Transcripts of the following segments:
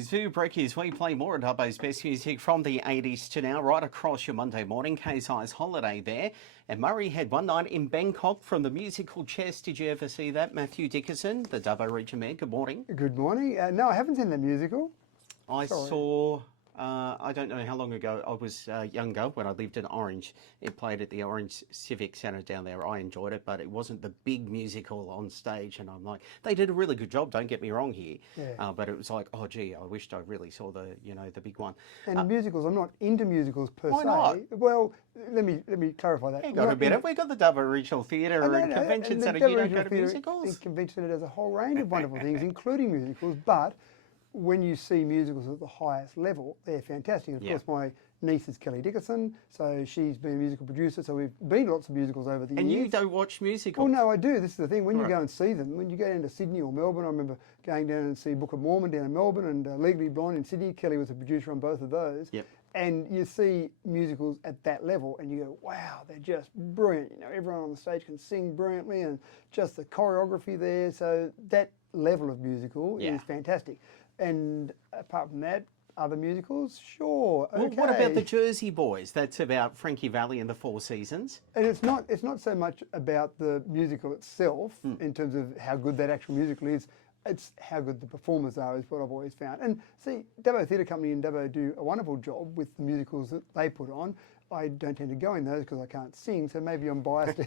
Zoo Breakers, we play more of Dubbo's best music from the 80s to now, right across your Monday morning. KSI's holiday there. And Murray had one night in Bangkok from the musical Chess. Did you ever see that? Matthew Dickerson, the Dubbo region mayor. Good morning. Good morning. No, I haven't seen the musical. I saw, I don't know how long ago, I was younger when I lived in Orange. It played at the Orange Civic Centre down there. I enjoyed it, but it wasn't the big musical on stage. And I'm like, they did a really good job, don't get me wrong here. Yeah. But it was like, oh, gee, I wished I really saw the big one. And musicals, I'm not into musicals per Why se. not? Well, let me clarify that. You got a bit of. We got the Dubbo Regional Theatre and Convention Centre. You don't go to musicals? The Convention Centre does a whole range of wonderful things, including musicals, but when you see musicals at the highest level, they're fantastic. Of course, my niece is Kelly Dickerson, so she's been a musical producer, so we've been to lots of musicals over the years. And you don't watch musicals? Well, no, I do. This is the thing. When you go and see them, when you go down to Sydney or Melbourne, I remember going down and see Book of Mormon down in Melbourne and Legally Blonde in Sydney. Kelly was a producer on both of those. Yep. And you see musicals at that level and you go, wow, they're just brilliant. You know, everyone on the stage can sing brilliantly and just the choreography there. So that level of musical is fantastic. And apart from that, other musicals, sure, okay. Well, what about the Jersey Boys? That's about Frankie Valli and the Four Seasons. And it's not so much about the musical itself in terms of how good that actual musical is. It's how good the performers are is what I've always found. And see, Dubbo Theatre Company and Dubbo do a wonderful job with the musicals that they put on. I don't tend to go in those because I can't sing, so maybe I'm biased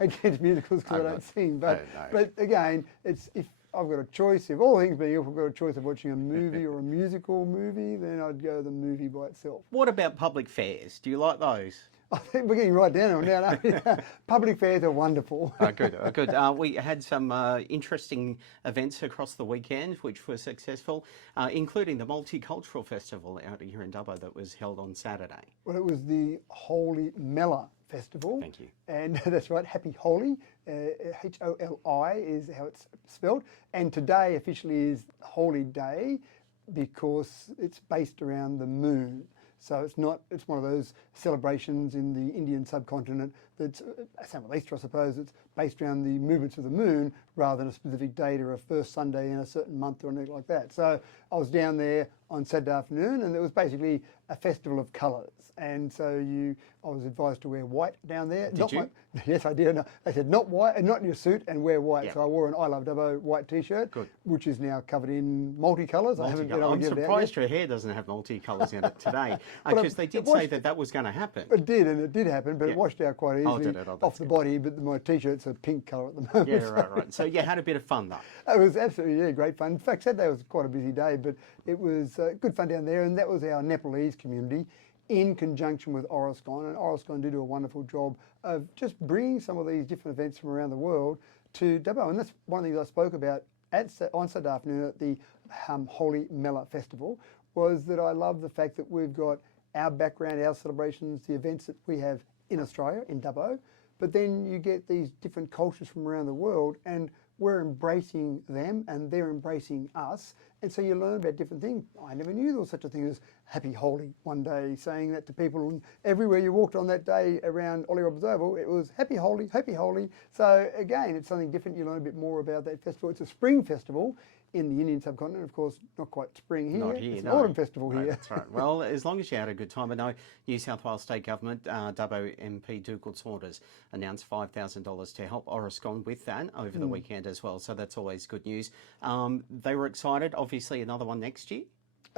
against musicals because I don't sing. But again, it's if I've got a choice, if all things being equal, I've got a choice of watching a movie or a musical movie, then I'd go the movie by itself. What about public fairs? Do you like those? I think we're getting right down on now. Public fairs are wonderful. Good. We had some interesting events across the weekend, which were successful, including the Multicultural Festival out here in Dubbo that was held on Saturday. Well, it was the Holy Mela Festival. Thank you. And that's right, Happy Holi, Holi is how it's spelled. And today officially is Holy Day because it's based around the moon. So it's one of those celebrations in the Indian subcontinent that's, same with Easter I suppose, it's based around the movements of the moon rather than a specific date or a first Sunday in a certain month or anything like that. So I was down there on Saturday afternoon and it was basically a festival of colours. And so I was advised to wear white down there. Did you? Yes, I did. No, they said not white, not in your suit, and wear white. Yep. So I wore an I Love Dubbo white T-shirt, which is now covered in multicolours. I haven't been able to get it out yet. I'm surprised your hair doesn't have multicolours in it today, because they did say that was going to happen. It did, and it did happen, but it washed out quite easily off the body. But my T-shirt's a pink colour at the moment. Yeah, right. So you had a bit of fun though. It was absolutely great fun. In fact, Saturday was quite a busy day, but it was good fun down there, and that was our Nepalese community in conjunction with Orascon, and Orascon did do a wonderful job of just bringing some of these different events from around the world to Dubbo, and that's one of the things I spoke about on Saturday afternoon at the Holy Mela Festival, was that I love the fact that we've got our background, our celebrations, the events that we have in Australia, in Dubbo, but then you get these different cultures from around the world, and we're embracing them and they're embracing us. And so you learn about different things. I never knew there was such a thing as Happy Holi one day, saying that to people. And everywhere you walked on that day around Ollie Roberts Oval, it was Happy Holi, Happy Holi. So again, it's something different. You learn a bit more about that festival. It's a spring festival in the Indian subcontinent, of course, not quite spring here. Not here, it's an autumn festival here. That's right. Well, as long as you had a good time. I know New South Wales State Government, Dubbo MP Dougal Saunders announced $5,000 to help Orascon with that over the weekend as well. So that's always good news. They were excited. Obviously, another one next year.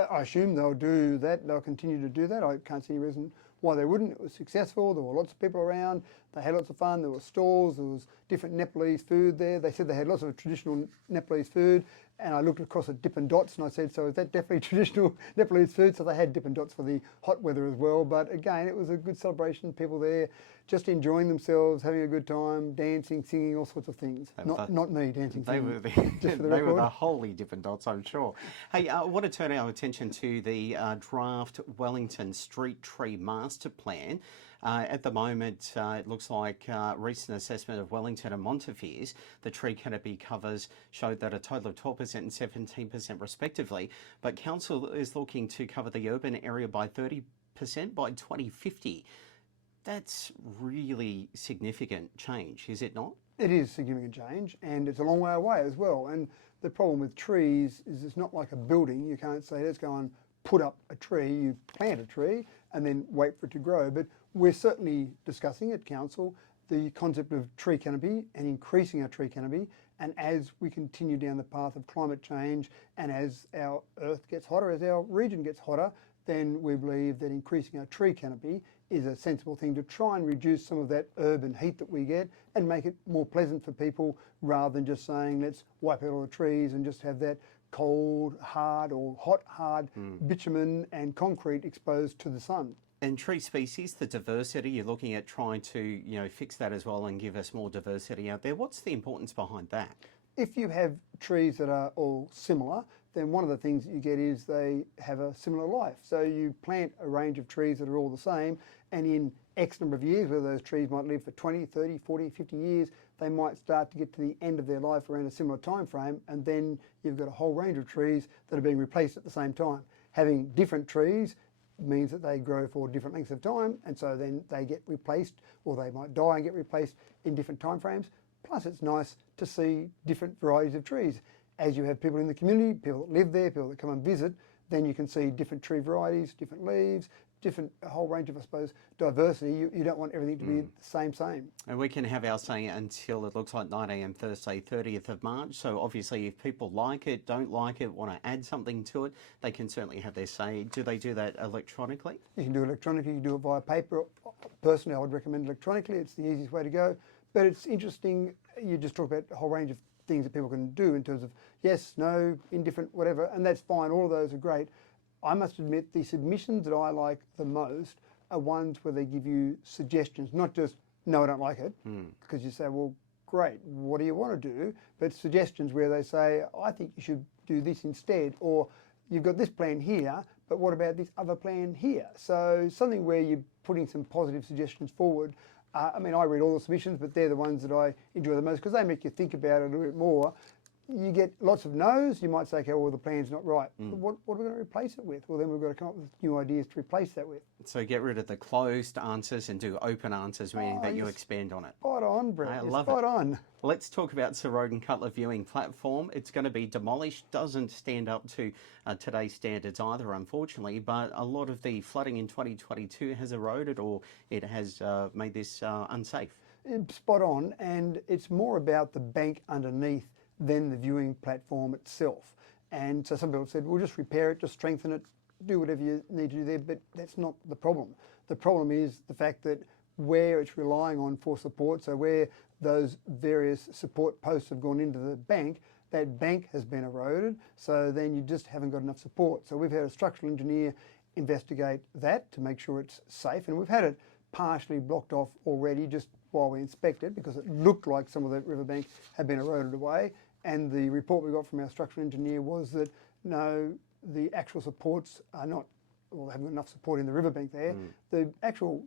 I assume they'll do that. They'll continue to do that. I can't see any reason why they wouldn't. It was successful. There were lots of people around. They had lots of fun. There were stalls. There was different Nepalese food there. They said they had lots of traditional Nepalese food. And I looked across at Dippin' Dots and I said, so is that definitely traditional Nepalese food? So they had Dippin' Dots for the hot weather as well. But again, it was a good celebration. People there just enjoying themselves, having a good time, dancing, singing, all sorts of things. Not me dancing, they singing. They were the holy Dippin' Dots, I'm sure. Hey, I want to turn our attention to the draft Wellington Street Tree Master Plan. At the moment, it looks like recent assessment of Wellington and Montefiores, the tree canopy covers showed that a total of 12% and 17% respectively, but Council is looking to cover the urban area by 30% by 2050. That's really significant change, is it not? It is significant change, and it's a long way away as well. And The problem with trees is it's not like a building. You can't say, let's go and put up a tree. You plant a tree and then wait for it to grow. But we're certainly discussing at council the concept of tree canopy and increasing our tree canopy. And as we continue down the path of climate change and as our earth gets hotter, as our region gets hotter, then we believe that increasing our tree canopy is a sensible thing to try and reduce some of that urban heat that we get and make it more pleasant for people, rather than just saying let's wipe out all the trees and just have that cold, hard or hot, hard bitumen and concrete exposed to the sun. And tree species, the diversity, you're looking at trying to, fix that as well and give us more diversity out there. What's the importance behind that? If you have trees that are all similar, then one of the things that you get is they have a similar life. So you plant a range of trees that are all the same, and in X number of years, whether those trees might live for 20, 30, 40, 50 years, they might start to get to the end of their life around a similar time frame, and then you've got a whole range of trees that are being replaced at the same time. Having different trees means that they grow for different lengths of time, and so then they get replaced, or they might die and get replaced in different time frames. Plus it's nice to see different varieties of trees. As you have people in the community, people that live there, people that come and visit, then you can see different tree varieties, different leaves, a whole range of, I suppose, diversity. You don't want everything to be the same. And we can have our say until it looks like 9 a.m. Thursday, 30th of March. So obviously if people like it, don't like it, want to add something to it, they can certainly have their say. Do they do that electronically? You can do it electronically, you can do it via paper. Personally, I would recommend electronically. It's the easiest way to go. But it's interesting, you just talk about a whole range of things that people can do in terms of yes, no, indifferent, whatever, and that's fine. All of those are great. I must admit the submissions that I like the most are ones where they give you suggestions, not just, no, I don't like it, because you say, well, great, what do you want to do? But suggestions where they say, I think you should do this instead, or you've got this plan here, but what about this other plan here? So something where you're putting some positive suggestions forward. I mean, I read all the submissions, but they're the ones that I enjoy the most because they make you think about it a little bit more. You get lots of no's. You might say, okay, well, the plan's not right. But what are we going to replace it with? Well, then we've got to come up with new ideas to replace that with. So get rid of the closed answers and do open answers, meaning that you expand on it. Spot on, Brett. I love spot it. on. Let's talk about Sir Road and Cutler viewing platform. It's going to be demolished. Doesn't stand up to today's standards either, unfortunately. But a lot of the flooding in 2022 has eroded, or it has made this unsafe. Spot on, and it's more about the bank underneath than the viewing platform itself. And so some people said, well, just repair it, just strengthen it, do whatever you need to do there, but that's not the problem. The problem is the fact that where it's relying on for support, so where those various support posts have gone into the bank, that bank has been eroded, so then you just haven't got enough support. So we've had a structural engineer investigate that to make sure it's safe, and we've had it partially blocked off already just while we inspect it, because it looked like some of the riverbank had been eroded away. And the report we got from our structural engineer was that no, the actual supports are not, well, they haven't got enough support in the riverbank there. The actual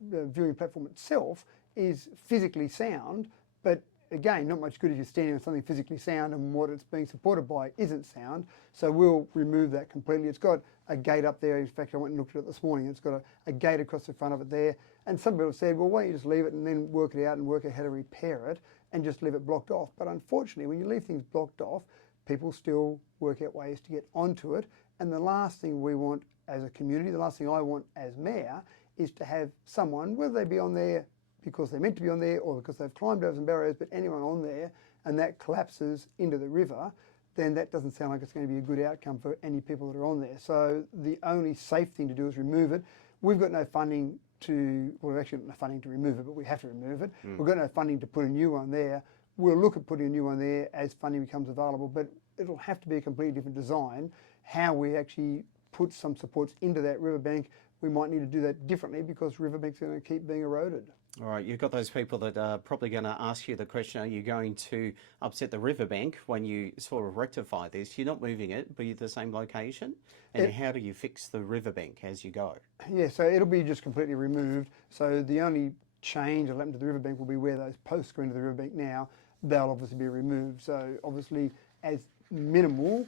viewing platform itself is physically sound, but again, not much good if you're standing on something physically sound and what it's being supported by isn't sound. So we'll remove that completely. It's got a gate up there. In fact, I went and looked at it this morning. It's got a gate across the front of it there. And some people said, well, why don't you just leave it and then work it out and work out how to repair it and just leave it blocked off. But unfortunately, when you leave things blocked off, people still work out ways to get onto it. And the last thing we want as a community, the last thing I want as mayor, is to have someone, whether they be on there because they're meant to be on there or because they've climbed over some barriers, but anyone on there, and that collapses into the river, then that doesn't sound like it's going to be a good outcome for any people that are on there. So the only safe thing to do is remove it. We've got no funding to, well, we've actually got no funding to remove it, but we have to remove it. We've got no funding to put a new one there. We'll look at putting a new one there as funding becomes available, but it'll have to be a completely different design. How we actually put some supports into that riverbank, we might need to do that differently because riverbanks are going to keep being eroded. All right, you've got those people that are probably going to ask you the question, are you going to upset the riverbank when you sort of rectify this? You're not moving it, but you're the same location. And how do you fix the riverbank as you go? Yeah, so it'll be just completely removed. So the only change that'll happen to the riverbank will be where those posts go into the riverbank now. They'll obviously be removed. So obviously as minimal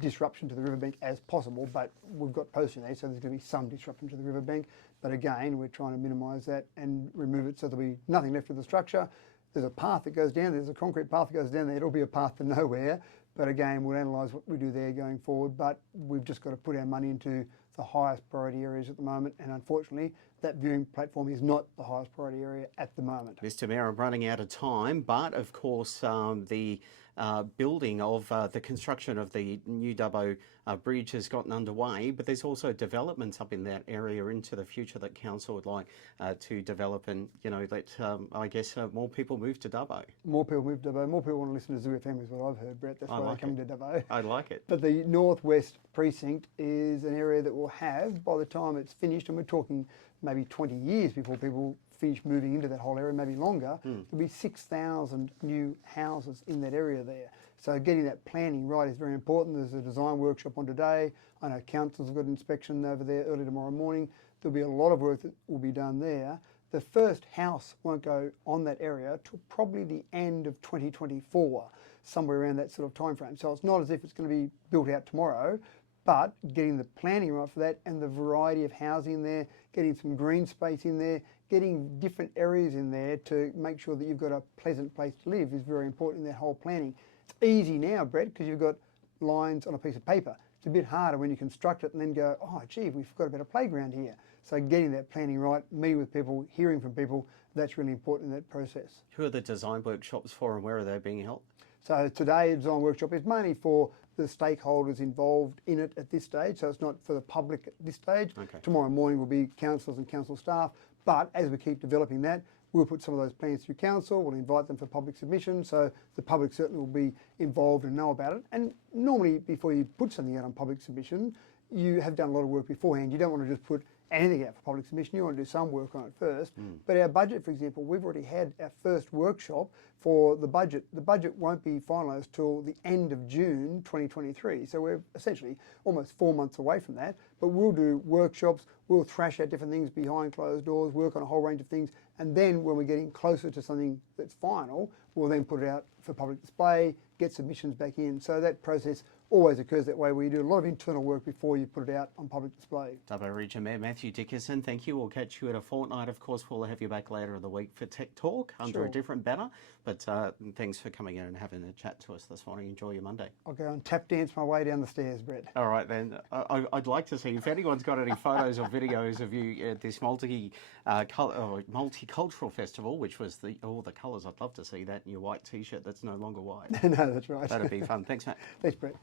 disruption to the riverbank as possible, but we've got posts in there, so there's going to be some disruption to the riverbank. But again, we're trying to minimise that and remove it so there'll be nothing left of the structure. There's a path that goes down, there's a concrete path that goes down there, it'll be a path to nowhere, But again, we'll analyse what we do there going forward. But we've just got to put our money into the highest priority areas at the moment. And unfortunately, that viewing platform is not the highest priority area at the moment. Mr. Mayor, I'm running out of time, but of course, the building of the construction of the new Dubbo bridge has gotten underway, but there's also developments up in that area into the future that council would like to develop and, let, I guess, more people move to Dubbo. More people move to Dubbo. More people want to listen to Zoo FM is what I've heard, Brett. That's why they're coming to Dubbo. I like it. But the northwest precinct is an area that will have, by the time it's finished, and we're talking maybe 20 years before people finish moving into that whole area, maybe longer, there'll be 6,000 new houses in that area there. So getting that planning right is very important. There's a design workshop on today. I know councils have got inspection over there early tomorrow morning. There'll be a lot of work that will be done there. The first house won't go on that area till probably the end of 2024, somewhere around that sort of time frame. So it's not as if it's going to be built out tomorrow, but getting the planning right for that and the variety of housing in there, getting some green space in there, getting different areas in there to make sure that you've got a pleasant place to live is very important in that whole planning. It's easy now, Brett, because you've got lines on a piece of paper. It's a bit harder when you construct it and then go, oh, gee, we've got a better playground here. So getting that planning right, meeting with people, hearing from people, that's really important in that process. Who are the design workshops for and where are they being held? So today, the design workshop is mainly for the stakeholders involved in it at this stage, so it's not for the public at this stage. Okay. Tomorrow morning will be councillors and council staff, but as we keep developing that, we'll put some of those plans through council, we'll invite them for public submission, so the public certainly will be involved and know about it. And normally, before you put something out on public submission, you have done a lot of work beforehand. You don't want to just put anything out for public submission, you want to do some work on it first. But our budget, for example, we've already had our first workshop for the budget. The budget won't be finalised till the end of June 2023. So we're essentially almost 4 months away from that. But we'll do workshops, we'll thrash out different things behind closed doors, work on a whole range of things. And then when we're getting closer to something that's final, we'll then put it out for public display, get submissions back in. So that process always occurs that way, where you do a lot of internal work before you put it out on public display. Dubbo Region Mayor Matthew Dickerson, thank you. We'll catch you in a fortnight. Of course, we'll have you back later in the week for Tech Talk under a different banner. But thanks for coming in and having a chat to us this morning. Enjoy your Monday. I'll go and tap dance my way down the stairs, Brett. All right, then. I'd like to see if anyone's got any photos or videos of you at this multicultural festival, which was all the colours. I'd love to see that in your white T-shirt that's no longer white. No, that's right. That'd be fun. Thanks, Matt. Thanks, Brett.